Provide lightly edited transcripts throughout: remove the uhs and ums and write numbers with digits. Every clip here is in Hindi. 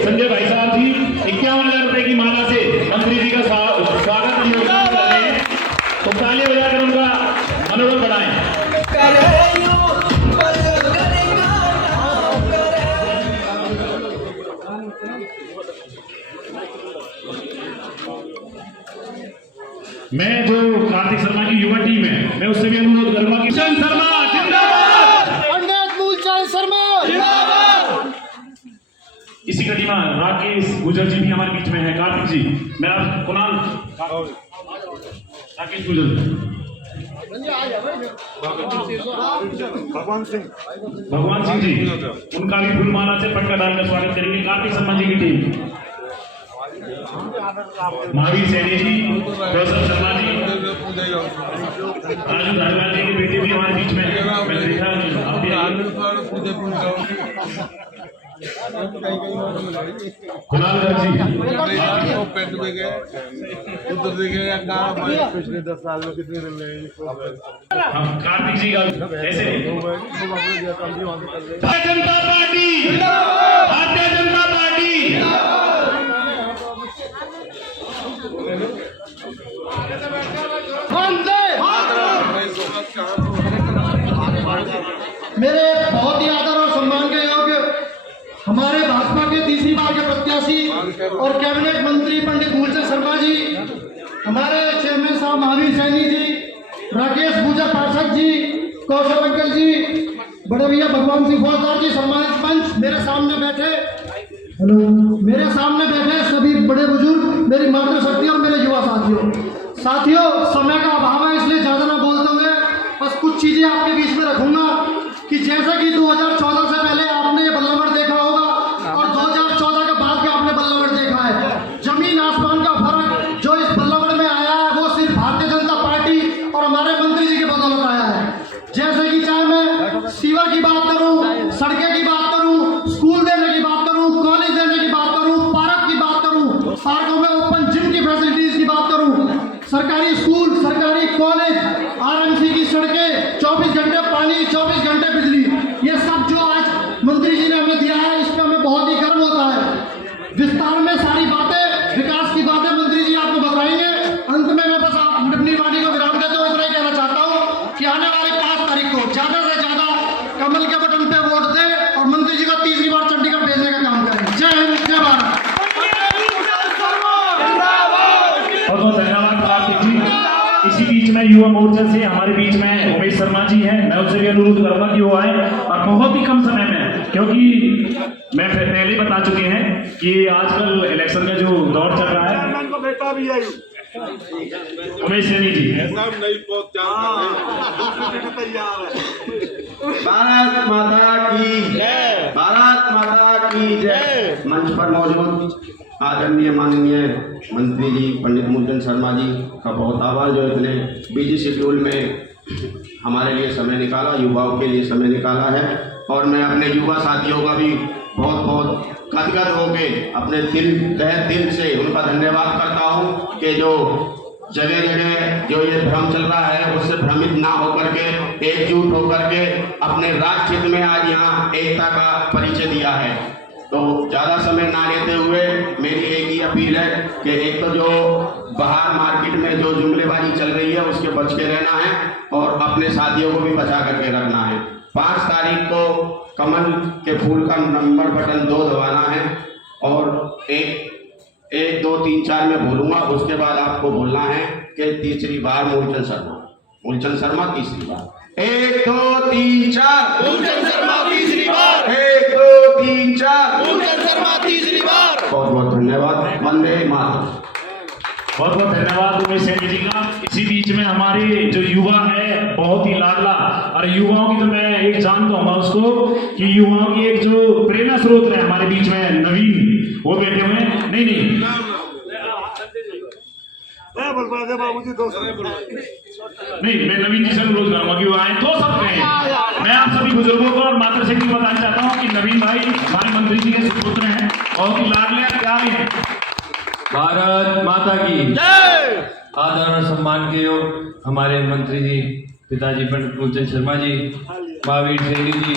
संजय भाई साहब जी 51,000 रुपए की माला से मंत्री जी का स्वागत कर रहे हैं, तो ताली बजाकर उनका मनोबल बढ़ाएं। मैं जो कार्तिक शर्मा की युवा टीम है, मैं उससे भी अनुरोध करूंगा कि शर्मा जिंदाबाद, पंडित मूलचंद शर्मा जिंदाबाद। इसी कड़ी में राकेश गुजर जी भी हमारे बीच में है। कार्तिक जी, मेरा कुणाल राकेश गुजर, भगवान सिंह जी, उनका भी फूलमाला से पटका डालकर स्वागत करेंगे। कार्तिक शर्मा जी की टीम, महावीर सैनी जी, गौसम शर्मा जी, राजू धारीवाल जी की बेटी भी हमारे बीच में है। मैंने देखा आप भी कुणाल जी पिछले 10 साल में कितने दिन लगे। कार्तिक जी का ऐसे भारतीय जनता पार्टी, भारतीय जनता पार्टी। मेरे बहुत ही आदर और सम्मान के योग्य हमारे भाजपा के तीसरी बार के प्रत्याशी और कैबिनेट मंत्री पंडित मूलचंद शर्मा जी, हमारे चेयरमैन साहब महावीर सैनी जी, राकेश गुजर पार्षद जी, कौशल अंकल जी, बड़े भैया भगवान सिंह फौजदार जी, सम्मानित पंच, मेरे सामने बैठे सभी बड़े बुजुर्ग, मेरी मातृशक्ति और मेरे युवा साथियों, समय का अभाव है इसलिए ज्यादा ना बोलते हुए बस कुछ चीजें आपके बीच में रखूंगा कि जैसा कि 2014 से पहले आपने ये बल्लभगढ़ देखा होगा और 2014 के बाद का आपने बल्लभगढ़ देखा है। जमीन आसमान का फर्क जो इस बल्लभगढ़ में आया है वो सिर्फ भारतीय जनता पार्टी और हमारे मंत्री जी के बदौलत आया है। जैसे कि चाहे मैं सीवर की बात करूं, सड़कें की बात करूं, स्कूल देने की बात करूं, कॉलेज देने की बात करूं, पार्क की बात करूं, पार्कों में ओपन जिम की फैसिलिटीज की बात करूं, सरकारी स्कूल, सरकारी कॉलेज, आरएमसी की सड़कें, 24 घंटे पानी, 24 घंटे बिजली, ये सब जो आज मंत्री जी ने हमें दिया है इस पर हमें बहुत ही गर्व होता है। विस्तार में सारी बातें, विकास की बातें मंत्री जी आपको बताएंगे। अंत में मैं बस अपनी वाणी को विराम देते हुए इतना कहना चाहता हूँ कि आने वाली 5 तारीख को ज्यादा से ज्यादा कमल के बटन पे वोट दे और मंत्री जी को तीसरी बार चंडीगढ़ भेजने का काम करें। जय हिंद, जय भारत। बहुत बहुत धन्यवाद कार्तिक जी। इसी बीच में युवा मोर्चा से हमारे बीच में उमेश शर्मा जी हैं, मैं उनसे भी अनुरोध करूंगा कि वो आए और बहुत ही कम समय में, क्योंकि मैं पहले बता चुके हैं कि आजकल इलेक्शन का जो दौर चल रहा है। उमेश सैनी जी, भारत माता की जय, भारत माता की जय। मंच पर मौजूद आदरणीय माननीय मंत्री जी पंडित मूलचंद शर्मा जी का बहुत आभार, जो इतने बिजी शेड्यूल में हमारे लिए समय निकाला, युवाओं के लिए समय निकाला है। और मैं अपने युवा साथियों का भी बहुत बहुत गदगद होके अपने तहे दिल से उनका धन्यवाद करता हूँ कि जो जगह जगह जो ये भ्रम चल रहा है उससे भ्रमित ना होकर के एकजुट होकर के अपने राज्य हित में आज यहाँ एकता का परिचय दिया है। तो ज़्यादा समय ना लेते हुए मेरी एक ही अपील है कि एक तो जो बाहर मार्केट में जो जुमलेबाजी चल रही है उसके बच के रहना है और अपने साथियों को भी बचा करके रखना है। 5 तारीख को कमल के फूल का नंबर बटन 2 दबाना है और 1 2 3 4 में बोलूँगा, उसके बाद आपको बोलना है कि तीसरी बार मूलचंद शर्मा तीसरी बार। 1 2 3 4 मूलचंद शर्मा तीसरी बार। 1 2 3 4 मूलचंद शर्मा तीसरी बार। बहुत बहुत धन्यवाद। वंदे मातरम। बहुत बहुत धन्यवाद उमेश सैनी जी का। इसी बीच में हमारे जो युवा है बहुत ही लाडला, और युवाओं की तो मैं एक जानता हूँ उसको कि युवाओं की एक जो प्रेरणा स्रोत है हमारे बीच में नवीन, वो बैठे हुए हैं। नहीं नहीं, मैं नवीन जी से अनुरोध करूंगा कि वो आए तो सब कहें। मैं आप सभी बुजुर्गों को और मातृशक्ति को बताना चाहता हूँ कि नवीन भाई हमारे मंत्री जी के सुपुत्र हैं और कि लाडले प्यारे हैं। भारत माता की जय। आदर और सम्मान के योग हमारे मंत्री जी पिताजी पंडित मूलचंद शर्मा जी, महावीर सैनी जी,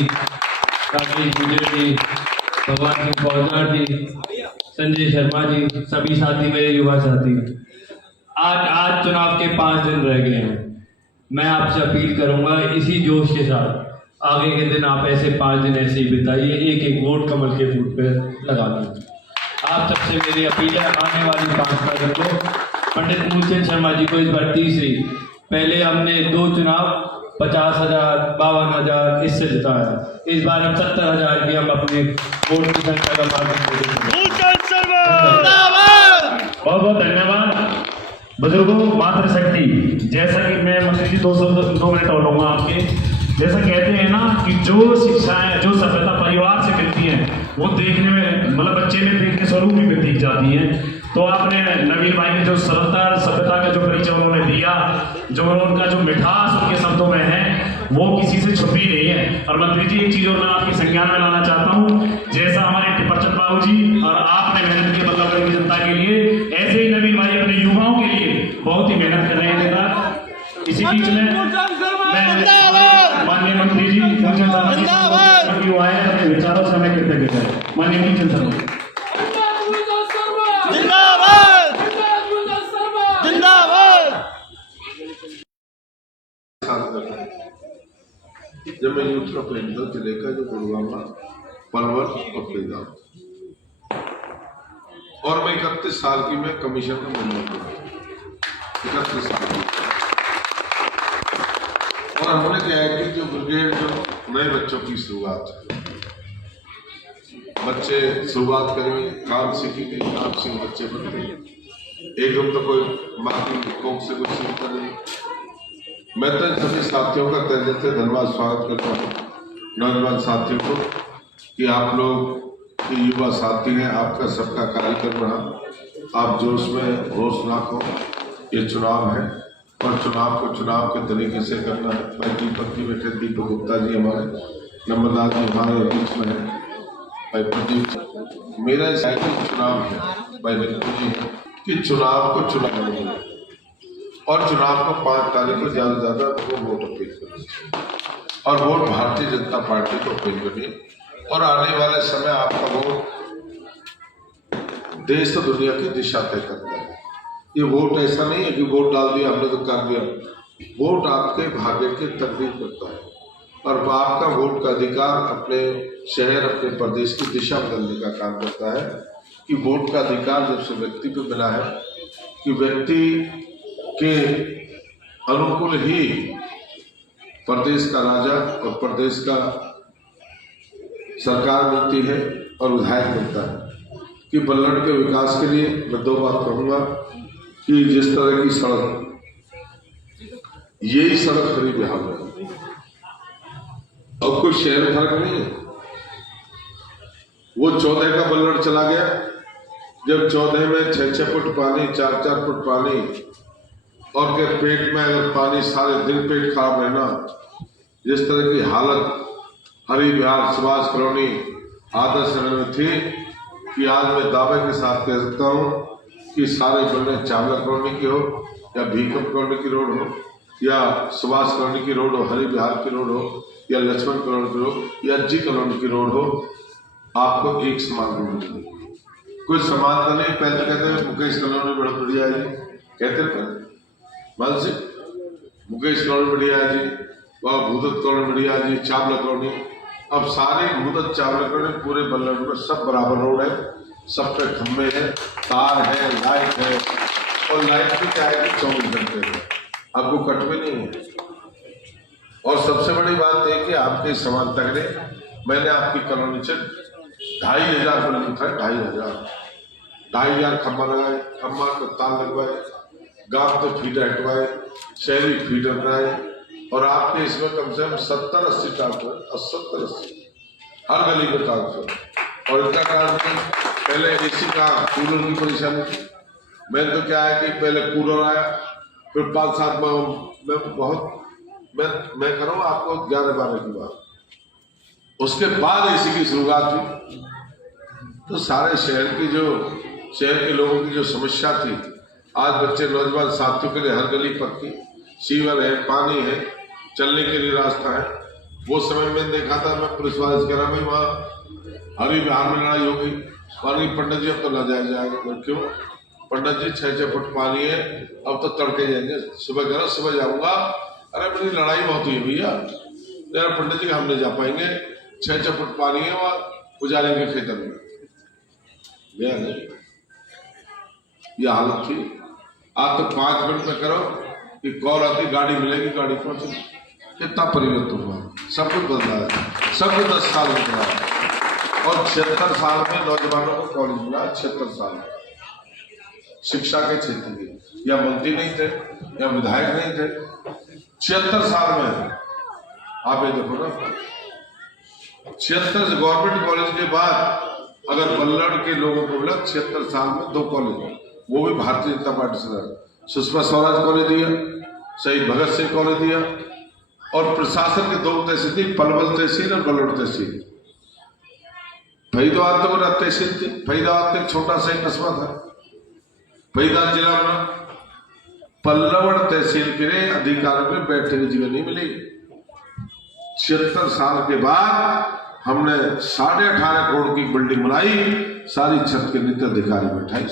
राकेश गुजर जी, भगवान सिंह फौजदार जी, संजय शर्मा जी, सभी साथी, मेरे युवा साथी। आज चुनाव के 5 दिन रह गए हैं। मैं आपसे अपील करूंगा इसी जोश के साथ आगे के दिन आप ऐसे 5 दिन ऐसे ही बिताइए, एक एक वोट कमल के फूट पे लगा दीजिए। आप सबसे मेरी अपील है, आने वाली 5 तारीख को पंडित मूलचंद शर्मा जी को इस बार तीसरी, पहले हमने 2 चुनाव 50,000 52,000 इससे जिताया, इस बार हम 70,000 की हम अपने वोट की संख्या का माध्यम से बहुत बहुत धन्यवाद बुजुर्गों, मातृशक्ति। जैसा कि मैं मंत्री जी 2 मिनट और लूंगा आपके। जैसा कहते हैं ना कि जो शिक्षाएं, जो सभ्यता परिवार से मिलती हैं वो देखने में, मतलब बच्चे में देखने स्वरूप भी में दिख जाती हैं। तो आपने नवीन भाई ने जो सरलता सभ्यता का जो परिचय उन्होंने दिया, जो उनका जो मिठास उनके शब्दों में है वो किसी से छुपी नहीं है। और मंत्री जी, एक चीज और मैं आपके संज्ञान में लाना चाहता हूँ, जैसा हमारे टिपरचंद बाबू जी और आपने मेहनत की बल्लभगढ़ की जनता के लिए, ऐसे ही नवीन भाई अपने युवाओं के लिए बहुत ही मेहनत कर रहे हैं नेता। इसी बीच में माननीय मंत्री जी मूलचंद शर्मा जी आए अपने विचारों से हमें कृतज्ञ है। माननीय मूलचंद शर्मा जब मैं यूथ ऑफ एंजल से लेकर जो पुलवामा, पलवल और फरीदाबाद, और मैं 31 साल की मैं कमीशन में मेंबर हूँ, 31 साल की। और हमने क्या है कि जो ब्रिगेड, जो नए बच्चों की शुरुआत है, बच्चे शुरुआत करेंगे, काम सीखेंगे, काम सीख बच्चे बनते, एकदम तो कोई माँ की कोख से कुछ सीखता नहीं। मैं तो सभी साथियों का तहे दिल से धन्यवाद स्वागत करता हूँ, नौजवान साथियों को, कि आप लोग युवा साथी हैं, आपका सबका कार्यक्रम रहा, आप जोश में होशनाक हो। ये चुनाव है और चुनाव को चुनाव के तरीके से करना है। भाई दीपक जी बैठे, दीपक गुप्ता जी हमारे, नंबरदार जी हमारे बीच में है, भाई प्रदीप, मेरा चुनाव है भाई रिंकू जी कि चुनाव को चुनाव और चुनाव को 5 तारीख को ज्यादा से ज्यादा वोट अपील करिए और वोट भारतीय जनता पार्टी को अपील करिए। और आने वाले समय आपका वोट देश और दुनिया की दिशा तय करता है। ये वोट ऐसा नहीं है कि वोट डाल दिया हमने तो कर दिया। वोट आपके भाग्य की तकदीर करता है और आपका वोट का अधिकार अपने शहर, अपने प्रदेश की दिशा बदलने का काम करता है। कि वोट का अधिकार जब से व्यक्ति को मिला है कि व्यक्ति के अनुकूल ही प्रदेश का राजा और प्रदेश का सरकार मिलती है और विधायक मिलता है। कि बल्लड़ के विकास के लिए मैं 2 बात कहूँगा कि जिस तरह की सड़क, यही सड़क हरी बिहार में और कोई शहर में फर्क नहीं है। वो 14 का बल्लड़ चला गया, जब 14 में 6-6 फुट पानी, 4-4 फुट पानी, और के पेट में अगर पानी सारे दिन पेट खराब रहना, जिस तरह की हालत हरी बिहार, सुभाष कॉलोनी, आदर्श नगर में थी, कि आज मैं दावे के साथ कह सकता हूँ कि सारे बने चावला कॉलोनी की हो या भीकम कॉलोनी की रोड हो या सुभाष कॉलोनी की रोड हो, हरी बिहार की रोड हो या लक्ष्मण कॉलोनी की रोड या जी कॉलोनी की रोड हो, आपको एक समान रोड मिलेगी। कोई समानता नहीं। पहले तो कहते हैं मुकेश कॉलोनी बहुत बढ़िया है जी, कहते थे मान सिंह मुकेश कॉलोनी बढ़िया है जी, वह भूदत कॉलोनी बढ़िया है जी, चावला कॉलोनी। अब सारे भूदत चावला कॉलोनी पूरे बल्लड़ में सब बराबर रोड है, सब पे खंभे हैं, तार है, लाइट है, और लाइट भी क्या है कि 24 घंटे है, आपको कट भी नहीं है। और सबसे बड़ी बात है कि आपके समान तगड़े, मैंने आपकी कॉलोनी से 2,500 बिल्डिंग था, 2,500 खंभा लगाए, खंभा को तार लगवाए, गांव तो फीडर हटवाए, शहरी फीडर बनाए, और आपके इसमें कम से कम 70-80 ट्रांसफर, 70-80 हर गली में ट्रांसफर। और इतना ट्रांसफर पहले एसी का कूलर की परेशानी थी, मैं तो क्या है कि पहले कूलर आया, फिर 5-7 मैं करूँ आपको 11-12 की बात, उसके बाद एसी की शुरुआत हुई। तो सारे शहर के लोगों की जो समस्या थी, आज बच्चे नौजवान साथियों के लिए हर गली पक्की, सीवर है, पानी है, चलने के लिए रास्ता है। वो समय में देखा था, मैं पुलिस वाले से कह रहा भाई वहाँ अभी बिहार में लड़ाई हो गई, पानी पंडित जी अब तो न जाएगा। क्यों पंडित जी 6-6 फुट पानी है, अब तो तड़के जाएंगे, सुबह कह रहा सुबह जाऊंगा। अरे मेरी लड़ाई बहुत हुई है भैया, यार पंडित जी हम नहीं जा पाएंगे, 6-6 फुट पानी है वहाँ पुजारी के खेतन में। गया नहीं, ये हालत थी। आप तो 5 मिनट में करो कि कॉल आती, गाड़ी मिलेगी, गाड़ी पहुंचेगी। कितना परिवर्तन हुआ, सब कुछ बदला है, सब कुछ 10 साल में बदला है। और 76 साल में नौजवानों को कॉलेज मिला, 76 साल में शिक्षा के क्षेत्र के, या मंत्री नहीं थे या विधायक नहीं थे, 76 साल में। आप ये देखो ना, 76 गवर्नमेंट कॉलेज के बाद अगर बल्लड़ के लोगों को मिला 76 साल में 2 कॉलेज, वो भी भारतीय जनता पार्टी से। सुषमा स्वराज कॉलेज दिया, शहीद भगत सिंह कॉलेज दिया, और प्रशासन के 2 तहसील थी, पलवल तहसील और बल्लड़ तहसील। फरीदाबाद तो तहसील थी, फरीदाबाद में छोटा सा ही कस्बा था, फरीदाबाद जिला में। पल्लवड़ तहसील के लिए अधिकारियों में बैठने की जगह नहीं मिली। 76 साल के बाद हमने 18.5 करोड़ की बिल्डिंग बनाई, सारी छत के नीचे अधिकारी बैठाई।